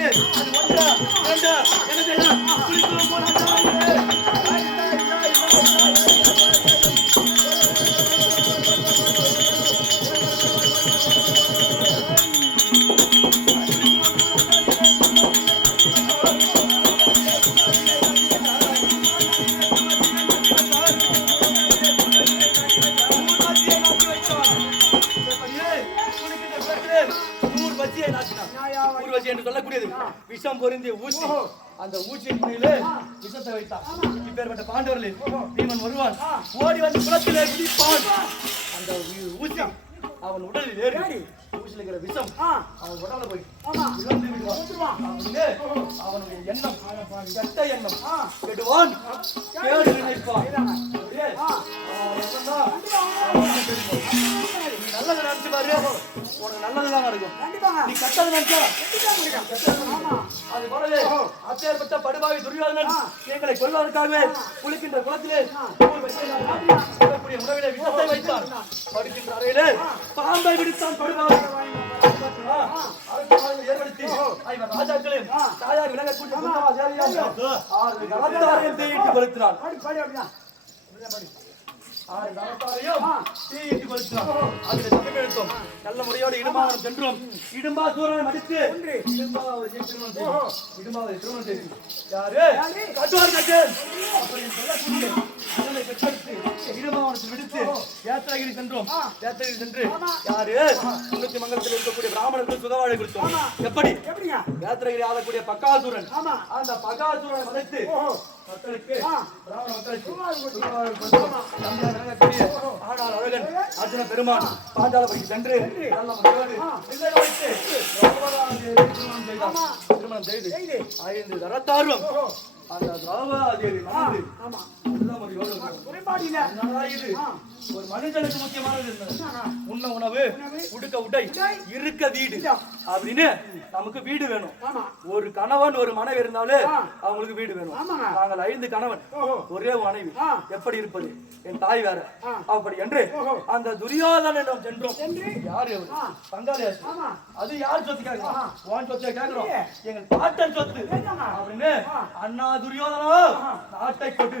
எப்படி அது ஒன்றா இரண்டா என்ன செய்யலாம் குளிக்கும் போல ஊர்வசி என்று சொல்லக்கூடியது. விஷம் பொருந்திய ஊசி. அந்த ஊசியின் மேலே விஷத்தை வைத்தான். இப்பேற்பட்ட பாண்டவர்களே பீமன் வருவான் ஓடி வந்து குளத்திலே குதிப்பான் அந்த ஊசி அவன் உடலில் ஏறி ஊசியில் இருக்கிற விஷம் அவன் உடல போய் இழந்து விடுவான். அவனுடைய எண்ணம் கெட்ட எண்ணம் கெடுவான். கேடு நினைப்பான். நல்லதை நினைச்சு பாரு உனக்கு நல்லதுதான் நடக்கும் நீ கெட்டது நினைச்சா? அது போலவே அப்பேற்பட்ட படுபாவி துரியோதனன் எங்களை கொல்வதற்காகவே குளிக்கின்ற குளத்திலே உணவிலே விஷத்தை வைத்தான் படுக்கின்ற அறையிலே பாம்பை விடுத்தான் படுபாவி. ஏற்படுத்தி ராஜாக்களையும் தாயார் விலகக்கூடிய ஆறு கலத்தாரையும் தீயிட்டு கொளுத்தினான் ஆறு கலத்தாரையும் தீயிட்டு கொளுத்தினான் அதில் சத்தம் எழுத்தோம் நல்ல முறையோடு இடுமாவனம் சென்றோம். இடும்பா சூரனை மடித்து இடும்பாவை திருமணம் செய்தோம். இடும்பாவை திருமணம் செய்தோம். யாரு? கட்டுவார் கட்டு அப்படி சொல்லக்கூடிய இடும்பாவனத்தை விடுத்து யாத்திரைகிரி சென்றோம். யாத்திரைகிரி சென்று யாரு? முன்னூத்தி மங்கலத்தில் இருக்கக்கூடிய பிராமணர்களுக்கு சுகவாழை கொடுத்தோம். எப்படி? யாத்திரைகிரி ஆளக்கூடிய பக்காசூரன். அந்த பகாசூரனை வதைத்து மக்களுக்கு பிராமண மக்களுக்கு சுகவாழை கொடுத்தோம். தந்தையார் விளங்கக்கூடிய ஆனால் அழகன் அர்ஜுன பெருமான் சென்று திருமணம் செய்து ஐந்து அந்த என்னடா இது? ஒரு மனிதனுக்கு முக்கியமானது? உண்ண உணவு உடுக்க உடை. இருக்க வீடு. அப்படின்னு நமக்கு வீடு வேணும். ஒரு கணவன் ஒரு மனைவி இருந்தாலே அவங்களுக்கு வீடு வேணும். நாங்கள் ஐந்து கணவன். ஒரே மனைவி. எப்படி இருப்பது? என் தாய் வேற. அப்படி என்று அந்த துரியோதனிடம் சென்றோம். யாரு அவர்? பங்காளியார் அது யார் சொத்து கேட்கிறோம்? உன் சொத்தை கேட்கிறோம். எங்கள் பாட்டன் சொத்து. அப்படின்னு அண்ணா துரியோதனா? நாட்டை கொடு.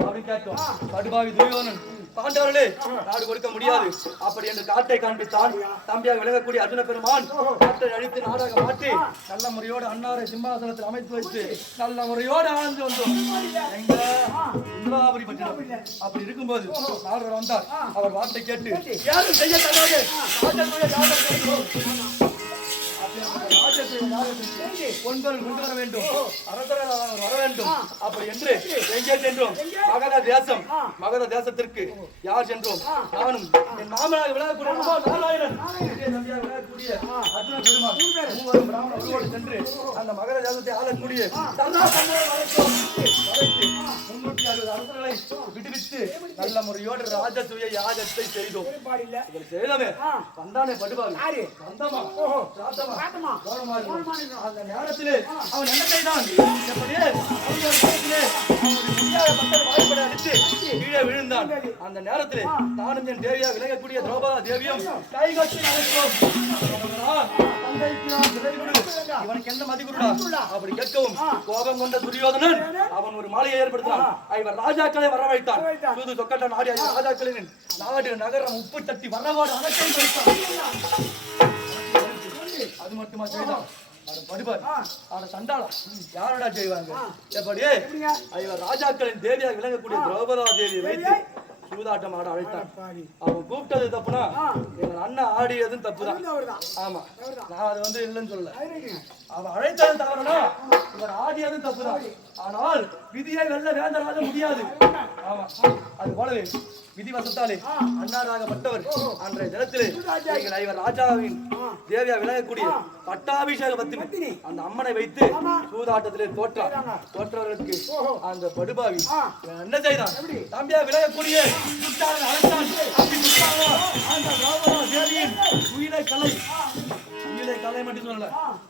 அப்படின்னு கேட்டோம். படுபாவி துரியோதனன் பாண்டவர்களே நாடு கொடுக்க முடியாது. அப்படி என்று காட்டை காண்பித்தான். தம்பியாக விலகக்கூடிய அர்ஜுன பெருமான் காட்டை அழித்து நாடாக மாற்றி நல்ல முறையோடு அன்னாரை சிம்மாசனத்தில் அமைத்து வைத்து நல்ல முறையோடு ஆழ்ந்து வந்தோம் எங்க? அப்படி இருக்கும்போது நால்வர் வந்தார். அவர் வார்த்தை கேட்டு யாரும் செய்ய தகாது கொண்டு வர வேண்டும். அரசர்கள் அவர் வர வேண்டும். அப்படி என்று எங்கே சென்றோம்? மகத தேசம். மகத தேசத்திற்கு யார் சென்றோம்? என் மாமனாக விளங்கக்கூடிய உமா நாராயணன் இங்கே தம்பியாக விளங்கக்கூடிய அர்ஜுன பெருமாள். மூவரும் பிராமண உருவோடு சென்று அந்த மகத தேசத்தை ஆளக்கூடிய முன்னூற்றி அறுபது அரசர்களை விடுவித்து நல்ல முறையோடு ராஜசூய யாகத்தை செய்தோம். செய்தவே வந்தானே படுவாங்க வந்தமா? கௌரவமா இருக்கணும். அந்த நேரத்திலே அவன் என்ன செய்தான்? வாய்ப்பட அடித்து கீழே விழுந்தான். அந்த நேரத்திலே தானும் என் தேவியா விலகக்கூடிய திரௌபதா தேவியும். இவனுக்கு என்ன மதிக்குறா அப்படி கேட்கவும் கோபம் கொண்ட துரியோதனன் அவன் ஒரு மாலையை ஏற்படுத்தினான். இவர் ராஜாக்களை வரவழைத்தான். தூது சொக்கட்ட நாடி ஐவர் ராஜாக்களின் நாடு நகரம் உப்பு தட்டி வரவோடு அனைத்தையும் வைத்தான். அது மட்டுமா செய்தான்? யாரடா செய்வாங்க? எப்படி இவர் ராஜாக்களின் தேவியாக விளங்கக்கூடிய திரௌபதா தேவியை வைத்து சூதாட்டம் ஆட அழைத்தான். அவன் கூப்பிட்டது தப்புனா எங்க அண்ணன் ஆடியதும் தப்புதான். ஆமா. நான் அது வந்து இல்லைன்னு சொல்லல. அவன் அழைத்தது தவறுனா இவர் ஆடியதும் தப்புதான். ஆனால் விதியை வெல்ல வேந்தராக முடியாது. ஆமா அது போலவே. விதிவசத்தாலே அன்னாராகப்பட்டவர் அன்றைய தினத்திலே எங்கள் ஐவர் ராஜாவின் தேவியா விளங்கக்கூடிய பட்டாபிஷேக பத்தினி அந்த அம்மனை வைத்து சூதாட்டத்திலே தோற்றார். தோற்றவர்களுக்கு அந்த படுபாவி என்ன செய்தான்? தம்பியா விளையக்கூடிய அழைத்தான். அந்த தேவியின் உயிரை கலை. உயிரை கலை மட்டும் சொல்லல.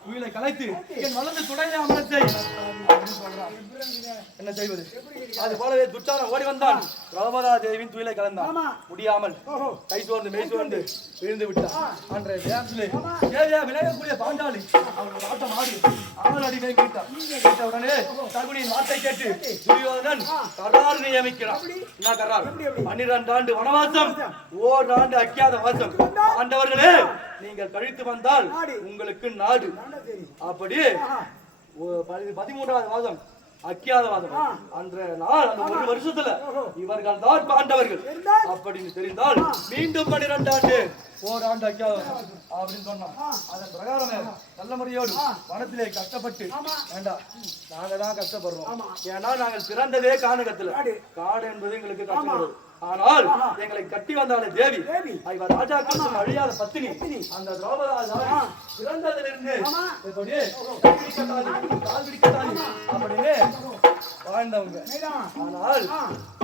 உயிரை கலைத்து என் வளர்ந்து துடையில அமரத்தை என்ன செய்வது? அது போலவே துச்சாதன் ஓடி வந்தான். திரௌபதா தேவியின் துயிலை கலந்தான். முடியாமல் கை சோர்ந்து மெய் சோர்ந்து விழுந்து விட்டான் அன்றைய நேரத்திலே ஏரியா விளையக்கூடிய பாஞ்சாலி அவன் ஆட்டம் ஆடி ஆள் அடி கேட்டான் கேட்ட உடனே தகுனியின் வார்த்தை கேட்டு துரியோதனன் கரார் நியமிக்கிறான் என்ன கரார்? பன்னிரண்டு ஆண்டு வனவாசம். ஓராண்டு அக்கியாத வாசம். ஆண்டவர்களே நீங்கள் கழித்து வந்தால் உங்களுக்கு நாடு. அப்படி பதிமூன்றாவது மாதம் அக்கியாத மாதம் அந்த நாள் அந்த ஒரு வருஷத்துல இவர்கள் தான் பாண்டவர்கள். அப்படின்னு தெரிந்தால் மீண்டும் பன்னிரண்டு ஆண்டு ஓராண்டு அக்கியாத மாதம் அப்படின்னு சொன்னான். அதன் பிரகாரமே நல்ல முறையோடு வனத்திலே கஷ்டப்பட்டு வேண்டாம். நாங்க தான் கஷ்டப்படுறோம். ஏன்னா நாங்கள் பிறந்ததே கானகத்துல. காடு. என்பது எங்களுக்கு கஷ்டப்படுது ஆனால் எங்களை கட்டி வந்தாலே தேவி. இவர் ராஜாக்களுக்கு அழியாத பத்தினி. அந்த திரௌபதா தேவி பிறந்ததிலிருந்து பிடிக்கத்தாதி அப்படின்னு வாழ்ந்தவங்க. ஆனால்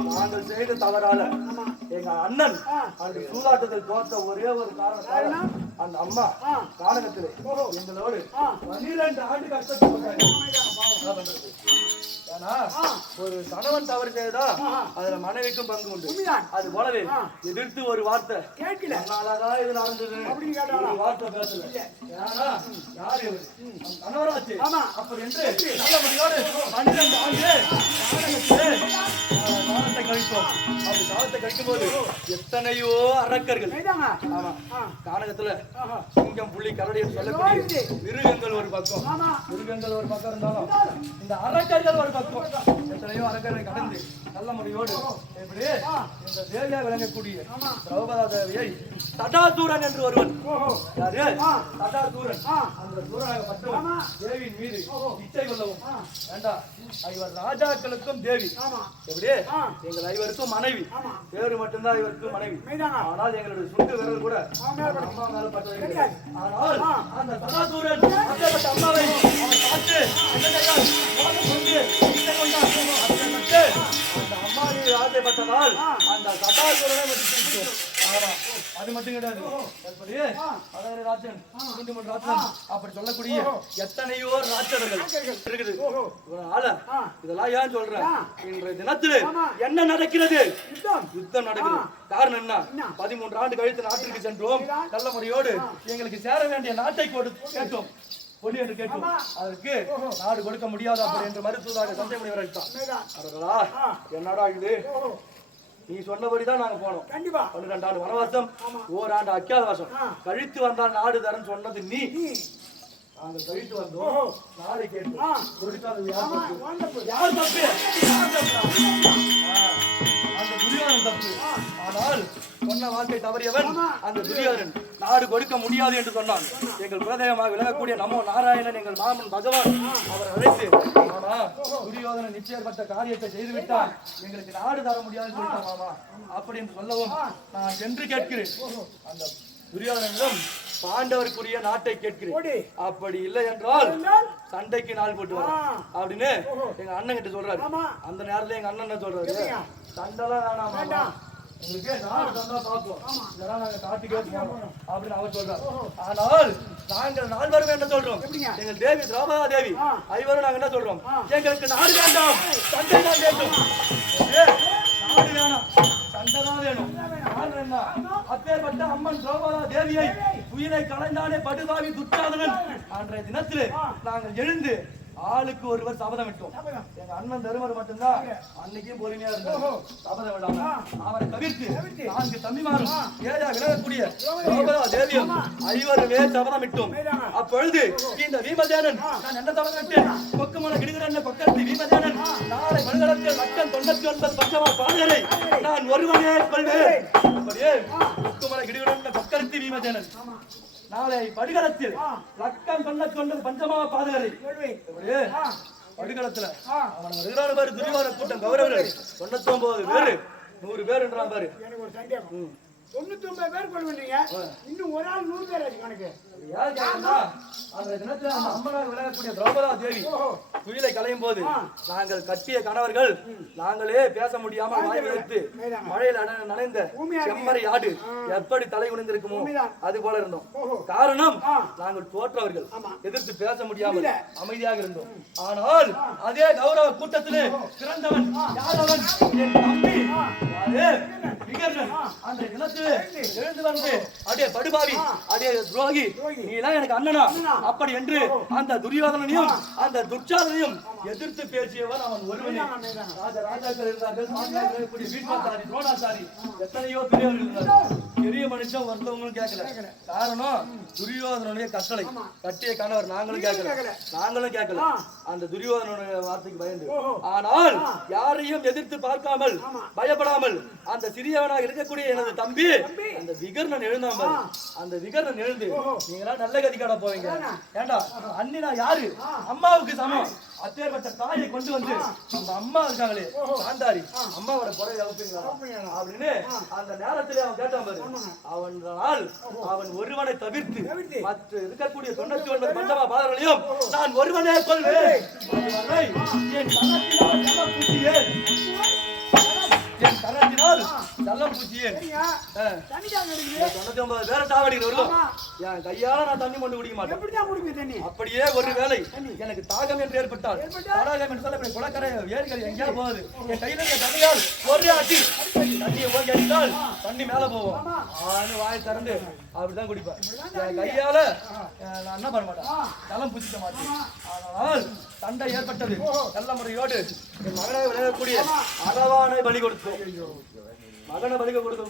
நாங்கள் செய்த தவறால எங்க அண்ணன் அந்த சூதாட்டத்தில் தோற்ற ஒரே ஒரு காரணத்தால அந்த அம்மா காரணத்திலே எங்களோடு பன்னிரண்டு ஆண்டு கஷ்டப்பட்டாங்க ஏன்னா ஒரு கணவன் தவறு செய்தா அதுல மனைவிக்கும் பங்கு உண்டு. அது போலவே எதிர்த்து ஒரு வார்த்தை. கேட்கல. என்னாலதான் இது நடந்தது? அப்படின்னு கேட்டாளா? ஒரு வார்த்தை பேசல. ஏன்னா யார்? இவர்? கணவராச்சு. ஆமா. அப்படி என்று நல்ல முடியோடு பன்னிரண்டு ஆண்டு அப்படி கழிக்கும் போது எத்தனையோ அரக்கர்கள். ஆமா. கானகத்துல. சிங்கம் புள்ளி கரடி சொல்லக்கூடிய மிருகங்கள் ஒரு பக்கம். ஆமா. மிருகங்கள் ஒரு பக்கம் இருந்தாலும் இந்த அரக்கர்கள் ஒரு பக்கம். எத்தனையோ அரக்கர்களை கடந்து நல்ல முறையோடு எப்படி இந்த தேவியா விளங்கக்கூடிய திரௌபதா தேவியை தடாசூரன் என்று ஒருவன். யாரு? தடாசூரன் அந்த சூரனாகப்பட்டவன் தேவியின் மீது இச்சை கொள்ளவும். வேண்டாம். இவர் ராஜாக்களுக்கும் தேவி. எப்படி? எங்கள் ஐவருக்கும் மனைவி. பேரு மட்டும்தான் இவருக்கு மனைவி. ஆனால் எங்களுடைய சுண்டு விரல் கூட அம்மா மேல பட்டது கிடையாது. ஆனால் அந்த சதாசூரன் அப்பேற்பட்ட அம்மாவை அவன் பார்த்து. அப்படிப்பட்டு அந்த அம்மாவை ஆசைப்பட்டதால் அந்த சதாசூரனை மதிப்பிட்டோம். அது மட்டும் கிடையாது. ராஜன் ராஜன் அப்படி சொல்லக்கூடிய எத்தனையோ ராட்சதர்கள் இருக்குது. இதெல்லாம் ஏன் சொல்றேன் இன்றைய தினத்தில் என்ன நடக்கிறது? யுத்தம். நடக்குது. காரணம் என்ன? பதிமூன்று ஆண்டு கழித்து நாட்டிற்கு சென்றோம். நல்ல முறையோடு எங்களுக்கு சேர வேண்டிய நாட்டை கொடு கேட்டோம். கொடி என்று கேட்டோம். அதற்கு நாடு கொடுக்க முடியாது? அப்படி என்று மருத்துவதாக சந்தை முனிவர் அவர்களா என்னடா இது? நீ சொன்னபடிதான் நாங்க போனோம். கண்டிப்பா. பன்னிரெண்டு ஆண்டு வனவாசம் ஓராண்டு அக்கியாத வாசம் கழித்து வந்தால் நாடு தரேன்னு சொன்னது நீ. நாங்க கழித்து வந்தோம். நாடு கேட்டோம். யார் தப்பு? யார் தப்பு? அந்த துரியோதனன் தப்பு. ஆனால் சொன்ன வார்த்தை தவறியவன் அந்த துரியோதனன். நாடு கொடுக்க முடியாது என்று சொன்னான். எங்கள் குலதெய்வமாக விளங்கக்கூடிய நமோ நாராயணன் எங்கள் மாமன் பகவான் அவர் அழைத்து மாமா துரியோதனன் நிச்சயப்பட்ட காரியத்தை செய்து விட்டான் எங்களுக்கு நாடு தர முடியாதுன்னு சொல்லிட்டான் மாமா. அப்படி என்று சொல்லவும் நான் சென்று கேட்கிறேன். அந்த துரியோதனிடம் பாண்டவருக்குரிய நாட்டை கேட்கிறேன். அப்படி இல்லை என்றால் சண்டைக்கு நாள் போட்டு அப்படின்னு எங்க அண்ணன் கிட்ட சொல்றாரு. அந்த நேரத்துல எங்க அண்ணன் என்ன சொல்றாரு? சண்டைலாம் வேணாம். உங்களுக்கு நாடு தந்தா பார்ப்போம் இதெல்லாம் நாங்க காட்டுக்கே போறோம் அப்படின்னு அவர் சொல்றாரு. ஆனால் நாங்கள் நால்வரும் என்ன சொல்றோம்? எங்கள் தேவி திரௌபதா தேவி ஐவரும் நாங்க என்ன சொல்றோம்? எங்களுக்கு நாடு வேண்டாம். சண்டை தான் வேண்டும். நாடு வேணாம். சண்டை தான் வேணும். அப்பேற்பட்ட அம்மன் திரௌபதா தேவியை உயிரை கலைந்தானே படுகாவி துச்சாதனன் அன்றைய தினத்திலே நாங்கள் எழுந்து ஆளுக்கு ஒருவர் சபதம் விட்டோம். எங்க அண்ணன் தருமர் மட்டும்தான் அன்னைக்கும் பொறுமையா இருந்தாரு. சபதம் விடாம அவரை தவிர்த்து நான்கு தம்பிமாரும் ஏழா விலகக்கூடிய தேவியும் ஐவருமே சபதம் விட்டோம். அப்பொழுது இந்த வீமதேனன் நான் என்ன சபதம் விட்டேன்? கொக்குமலை கிடுகிறன்ன பக்கத்து வீமதேனன் நாளை மனிதனத்தில் லட்சம் தொண்ணூத்தி ஒன்பது பஞ்சமா பாடலை நான் ஒருவனே கொள்வேன் அப்படியே கொக்குமலை கிடுகிறன்ன பக்கத்து வீமதேனன். நாளை படுகளத்தில் லக்கம் தொண்ணூத்தி ஒன்பது பஞ்சமா பாதகரை. படுகளத்துல அவன் வருகிறாரு பாரு துரியோதன கூட்டம் கௌரவர்கள். தொண்ணூத்தி ஒன்பது பேரு நூறு பேருன்றான் பாரு. எனக்கு ஒரு சந்தேகம். தொண்ணூத்தி ஒன்பது பேர் கொண்டு வந்தீங்க. இன்னும் ஒரு ஆள் நூறு பேர் ஆச்சு கணக்கு. யார் கேட்டா அந்த தினத்துல அந்த அம்மனாக விளங்கக்கூடிய திரௌபதா தேவி ஓஹோ. துயிலை கலையும் போது. நாங்கள் கட்டிய கணவர்கள் நாங்களே பேச முடியாமல் வாய் வைத்து. மழையில் நனைந்த செம்மறி ஆடு எப்படி தலை குனிந்திருக்குமோ. அது போல இருந்தோம். காரணம். நாங்கள் தோற்றவர்கள். எதிர்த்து பேச முடியாமல். அமைதியாக இருந்தோம். ஆனால் அதே கௌரவ கூட்டத்திலே பிறந்தவன் யாரவன் என் தம்பி. அந்த தினத்திலே எழுந்து வந்து அடே படுபாவி அடே துரோகி துரோகி. நீ எல்லாம் எனக்கு அண்ணனா. அண்ணனா. அப்படி என்று அந்த துரியோதனனையும் அந்த துர்ச்சாதனையும் எதிர்த்து பேசியவன் அவன் ஒருவனே. மேலாங்க, மேலாங்க. ராஜ ராஜாக்கள் இருந்தார்கள் சாமியார்கள் இப்படி வீட்டாச்சாரி துரோணாச்சாரி எத்தனையோ பெரியவர்கள் இருந்தார்கள். பெரிய மனுஷன் ஒருத்தவங்களும் கேட்கல காரணம் துரியோதனுடைய கட்டளை. கட்டிய கணவர் நாங்களும் கேட்கல. நாங்களும் கேட்கல. அந்த துரியோதனுடைய வார்த்தைக்கு பயந்து. ஆனால் யாரையும் எதிர்த்து பார்க்காமல். பயப்படாமல் அந்த சிறியவனாக இருக்கக்கூடிய எனது தம்பி. அந்த விகர்ணன் எழுந்தான் பாரு. அந்த விகர்ணன் எழுந்து. நீங்களா நல்ல கதிக்காட போவீங்க? ஏண்டா அண்ணினா யாரு? அம்மாவுக்கு சமம். அப்பேற்பட்ட தாயை கொண்டு வந்து நம்ம அம்மா இருக்காங்களே காந்தாரி அம்மாவோட புடவை அவுப்பீங்களா? அப்படின்னு அந்த நேரத்திலே அவன் கேட்டான் பாரு. அவனால் அவன் ஒருவனை தவிர்த்து. மற்ற இருக்கக்கூடிய தொண்ணூத்தி ஒன்பது மண்டப பாதர்களையும் நான் ஒருவனே கொள்வேன். என் இருக்குது இந்த தொண்ணூத்தி ஒன்பது பேரை சாவடிக்கணும் வரலும். என் கையால நான் தண்ணி கொண்டு குடிக்க மாட்டேன். அப்படியே ஒரு வேளை எனக்கு தாகம் என்று ஏற்பட்டால்? தாகம் என்று சொல்ல குளக்கரை ஏரிகள் எங்கேயா போகுது. என் கையில இருக்க தண்ணியால் ஒரு அடி. தண்ணியை போய் அடித்தால் தண்ணி மேல போகும். ஆமா. ஆன்னு வாயை திறந்து அப்படிதான் குடிப்பேன். என் கையால நான் என்ன பண்ண மாட்டேன்? தலம் புசிக்க மாட்டேன். ஆனால் சண்டை ஏற்பட்டது. நல்ல முறையோடு என் மகனை விளையக்கூடிய அரவானை பலி கொடுத்தோம். மகனை பலி கொடுக்க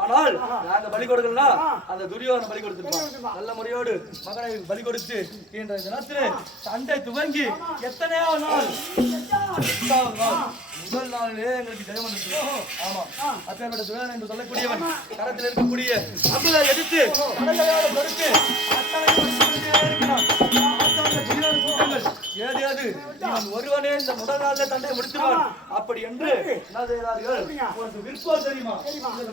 ஆனால் நாங்க பலி கொடுக்கலனா அந்த துரியோதன பலி கொடுத்திருப்பான். நல்ல முறையோடு மகனை பலி கொடுத்து இன்றைய தினத்திலே சண்டை துவங்கி எத்தனையோ நாள் முதல் நாளிலே எங்களுக்கு ஜெயம் வந்துச்சு. ஆமா. அப்பேற்பட்ட துரியோதனன் என்று சொல்லக்கூடியவன் கரத்தில் இருக்கக்கூடிய அம்புல எடுத்து தலையோடு இவன் ஒருவனே இந்த முதல் நாள்ல சண்டையை முடித்துவான் அப்படி என்று என்ன செய்கிறார்கள் உனக்கு விற்போர் தெரியுமா?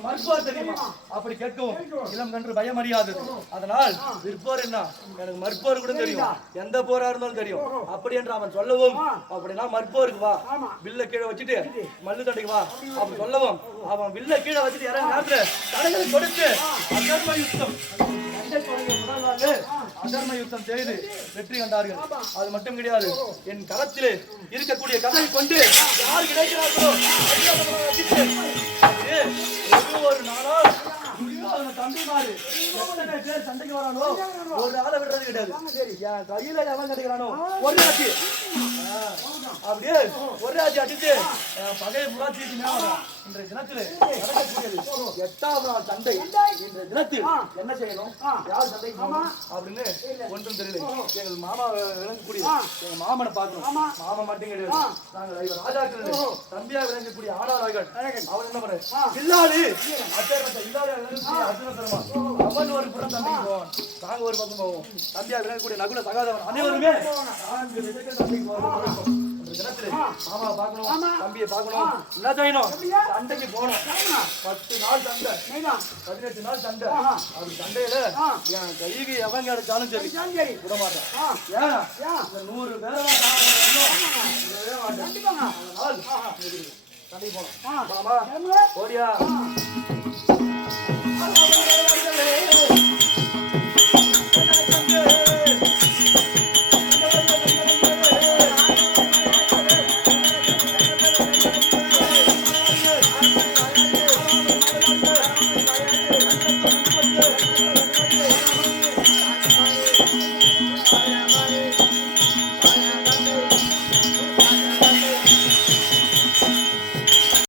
மறுப்போர் தெரியுமா? அப்படி கேட்கும். இளம் கன்று பயம் அதனால் விற்போர் என்ன? எனக்கு மறுப்போர் கூட தெரியும். எந்த போரா இருந்தாலும் தெரியும். அப்படி என்று அவன் சொல்லவும். அப்படின்னா மறுப்போருக்கு வா. வில்ல கீழே வச்சுட்டு மல்லு தண்டைக்கு வா. அப்படி சொல்லவும். அவன் வில்ல கீழே வச்சுட்டு தடைகளை கொடுத்து அதர்ம யுத்தம். சண்டை தொடங்கிய முதல் அதர்ம யுத்தம் செய்து வெற்றி கண்டார்கள். அது மட்டும் கிடையாது என் களத்திலே இருக்கக்கூடிய கதை கொண்டு யார் கிடைக்கிறார்களோ ஒரு நாளால் தம்பிமாரு எத்தனை பேர் சண்டைக்கு வரானோ? ஒரு ஆளை விடுறது கிடையாது. என் கையில எவன் கிடைக்கிறானோ ஒரு அப்படியே ஒரு ஆட்சி அடிச்சு பகையை புறா. இன்றைய தினத்தில் நடக்கக்கூடியது எட்டாவது நாள் சண்டை. இன்றைய தினத்தில் என்ன செய்யணும்? யார் சண்டைக்கு போகணும் அப்படின்னு ஒன்றும் தெரியல. எங்கள் மாமா விளங்கக்கூடிய எங்க மாமனை பார்க்கணும். மாமா மட்டும் கிடையாது. நாங்கள் ராஜாக்கள் தம்பியா விளங்கக்கூடிய ஆடாளார்கள். அவன் என்ன பண்ண இல்லாது பெருமான் அவன் ஒரு புறம் தம்பி போவான் நாங்க ஒரு பக்கம் போவோம் தம்பியா விளங்கக்கூடிய நகுல சகாதவன் அனைவருமே மாமா பார்க்கணும் தம்பியை பார்க்கணும் என்ன செய்யணும் சண்டைக்கு போகணும் பத்து நாள் சண்டை பதினெட்டு நாள் சண்டை அது சண்டையில என் கைக்கு எவன் கிடைச்சாலும் சரி விட மாட்டேன் ஏன் இந்த நூறு பேரெல்லாம் மாட்டேன் ஓடியா